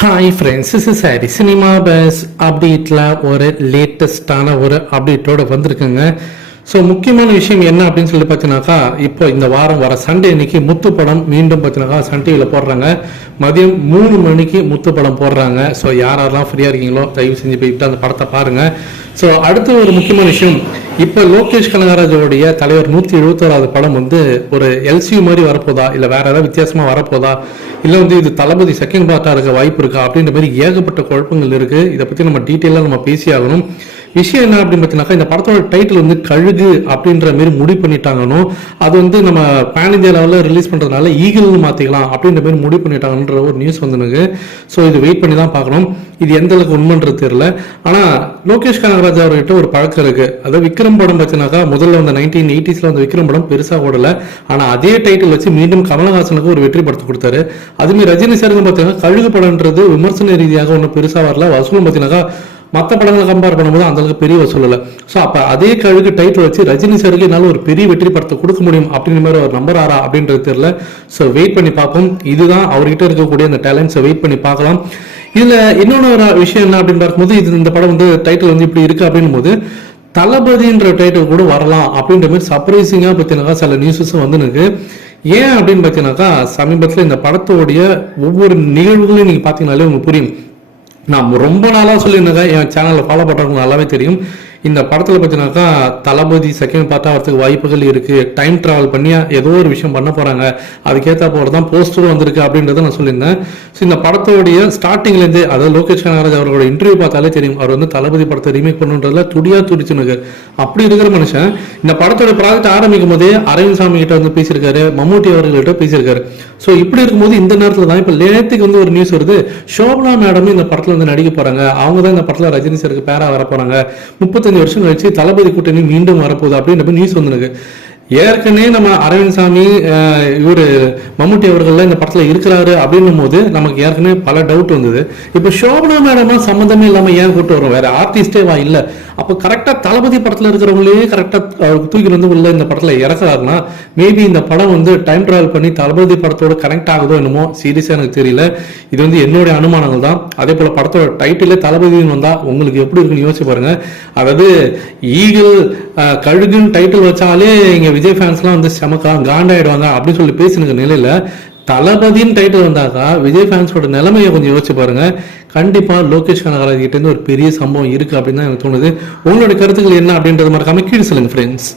Hi friends is சாரி cinema buzz அப்டேட்டில் ஒரு லேட்டஸ்டான ஒரு அப்டேட்டோட வந்திருக்குங்க. ஸோ முக்கியமான விஷயம் என்ன அப்படின்னு சொல்லி பார்த்தீங்கன்னாக்கா இப்போ இந்த வாரம் வர சண்டே அன்னைக்கு முத்து படம் மீண்டும் பார்த்தீங்கன்னாக்கா சன் டிவியில் போடுறாங்க. மதியம் மூணு மணிக்கு முத்து படம் போடுறாங்க. ஸோ யார் யாரெல்லாம் ஃப்ரீயாக இருக்கீங்களோ தயவு செஞ்சு போய்ட்டு அந்த படத்தை பாருங்கள் ஸோ அடுத்து ஒரு முக்கியமான விஷயம். இப்போ லோகேஷ் கனகராஜோடைய தலைவர் நூற்றி எழுபத்தோராவது படம் வந்து ஒரு எல்சியூ மாதிரி வரப்போதா? இல்லை வேற ஏதாவது வித்தியாசமாக வரப்போதா? இல்லை வந்து இது தளபதி செகண்ட் பார்ட்டாக இருக்க வாய்ப்பு இருக்கா? அப்படின்ற மாதிரி ஏகப்பட்ட குழப்பங்கள் இருக்கு. இதை பற்றி நம்ம டீட்டெயிலாக நம்ம பேசி ஆகணும். விஷயம் என்ன அப்படின்னு பார்த்தீங்கன்னாக்கா இந்த படத்தோட டைட்டில் வந்து கழுகு அப்படின்ற மாதிரி முடிவு பண்ணிட்டாங்கன்னு அது வந்து நம்ம பேன் இந்தியா லெவலில் ரிலீஸ் பண்ணுறதுனால ஈகிள்னு மாற்றிக்கலாம் அப்படின்ற மாதிரி முடிவு பண்ணிட்டாங்கன்ற ஒரு நியூஸ் வந்துனுக்கு ஸோ இது வெயிட் பண்ணி தான் பார்க்கணும். இது எந்த அளவுக்கு உண்மைன்றது தெரியல. ஆனால் லோகேஷ் கனகராஜ் அவர்கிட்ட ஒரு பழக்கம் இருக்கு. அதாவது விக்ரம் படம் பார்த்தீங்கன்னாக்கா முதல்ல வந்த நைன்டீன் எயிட்டிஸ்ல வந்து விக்ரம் படம் பெருசாக ஓடல. ஆனால் அதே டைட்டில் வச்சு மீண்டும் கமலஹாசனுக்கு ஒரு வெற்றி படத்தை கொடுத்தாரு. அதுமாதிரி ரஜினி சாருக்கு பார்த்தீங்கன்னா கழுகு படம்ன்றது விமர்சன ரீதியாக ஒன்றும் பெருசாக வரல. வசூலும் பார்த்தீங்கன்னாக்கா மற்ற படங்களை கம்பேர் பண்ணும்போது அந்த அளவுக்கு பெரிய வசூல் இல்லை ஸோ அப்போ அதே கழுகு டைட்டில் வச்சு ரஜினி சாருக்கு என்னால் ஒரு பெரிய வெற்றி படத்தை கொடுக்க முடியும் அப்படின்ற மாதிரி ஒரு நம்புறாரா அப்படின்றது தெரியல. ஸோ வெயிட் பண்ணி பார்ப்போம். இதுதான் அவர்கிட்ட இருக்கக்கூடிய அந்த டேலண்ட்ஸை வெயிட் பண்ணி பார்க்கலாம். இதுல இன்னொன்று ஒரு விஷயம் என்ன அப்படின்னு பார்க்கும்போது இது இந்த படம் வந்து டைட்டில் வந்து இப்படி இருக்கு அப்படின்னும் போது தளபதின்ற டைட்டில் கூட வரலாம் அப்படின்ற மாதிரி சர்ப்ரைசிங்காக பார்த்தீங்கன்னாக்கா சில நியூஸஸும் வந்து எனக்கு ஏன் அப்படின்னு பார்த்தீங்கன்னாக்கா சமீபத்தில் இந்த படத்தோடைய ஒவ்வொரு நிகழ்வுகளையும் நீங்கள் பார்த்தீங்கனாலே உங்களுக்கு புரியும். நான் ரொம்ப நாளாக சொல்லியிருந்தேன் என் சேனலில் ஃபாலோ பண்ணுறவங்க நல்லாவே தெரியும். இந்த படத்தில் பார்த்தீங்கன்னாக்கா தளபதி செகண்ட் பார்ட்டாக வரதுக்கு வாய்ப்புகள் இருக்குது டைம் ட்ராவல் பண்ணி ஏதோ ஒரு விஷயம் பண்ண போகிறாங்க அதுக்கேற்ற போல தான் போஸ்டரும் வந்திருக்கு அப்படின்றத நான் சொல்லியிருந்தேன். ஸோ இந்த படத்தோடைய ஸ்டார்டிங்லேருந்து அதாவது லோகேஷ் கனகராஜ் அவரோட இன்டர்வியூ பார்த்தாலே தெரியும். அவர் வந்து தளபதி படத்தை ரீமேக் பண்ணுன்றதுல துடியா துடிச்சுனுக்கு அப்படி இருக்கிற மனுஷன் இந்த படத்தோட ப்ராஜெக்ட் ஆரம்பிக்கும் போதே அரவிந்த் சாமி கிட்ட வந்து பேசியிருக்காரு. மம்மூட்டி அவர்கள்ட்ட பேசியிருக்காரு. ஸோ இப்படி இருக்கும்போது இந்த நேரத்தில் தான் இப்போ நேரத்துக்கு வந்து ஒரு நியூஸ் வருது. ஷோபனா மேடமும் இந்த படத்தில் வந்து நடிக்க போகிறாங்க அவங்க தான் இந்த படத்தில் ரஜினி சருக்கு பேரா வர போகிறாங்க முப்பத்தஞ்சு வருஷம் கழிச்சு தளபதி கூட்டணி மீண்டும் வரப்போகுது அப்படின்ற நியூஸ் வந்துருக்கு ஏற்கனவே நம்ம அரவிந்த் சாமி இவர் மம்முட்டி அவர்கள் இந்த படத்தில் இருக்கிறாரு அப்படின்னும் போது நமக்கு ஏற்கனவே பல டவுட் வந்தது. இப்போ சோபனா மேடமா சம்மந்தமே இல்லாமல் ஏன் கூப்பிட்டு வரும் வேற ஆர்டிஸ்டே வா இல்லை. அப்போ கரெக்டாக தளபதி படத்தில் இருக்கிறவங்களே கரெக்டாக தூக்கி வந்து உள்ள இந்த படத்தில் இறக்குறாருன்னா மேபி இந்த படம் வந்து டைம் ட்ராவல் பண்ணி தளபதி படத்தோட கனெக்ட் ஆகுதோ என்னமோ சீரியஸாக எனக்கு தெரியல. இது வந்து என்னுடைய அனுமானங்கள் தான். அதே போல் படத்தோட டைட்டிலே தளபதினு வந்தால் உங்களுக்கு எப்படி இருக்குன்னு யோசிச்சு பாருங்க. அதாவது ஈகிள் கழுகுன்னு டைட்டில் வச்சாலே இங்கே விஜய் ஃபேன்ஸ்லாம் வந்து செமக்கா காண்டாயிடுவாங்க அப்படின்னு சொல்லி பேசினுக்க நிலையில தளபதியின் டைட்டில் வந்தாக்கா விஜய் ஃபேன்ஸோட நிலைமையை கொஞ்சம் யோசிச்சு பாருங்க. கண்டிப்பா லோகேஷ் கனகராஜ் கிட்ட இருந்து ஒரு பெரிய சம்பவம் இருக்கு அப்படின்னு தான் எனக்கு தோணுது. உங்களோட கருத்துக்கள் என்ன அப்படின்றது மறக்காம கீழே சொல்லுங்க ஃப்ரெண்ட்ஸ்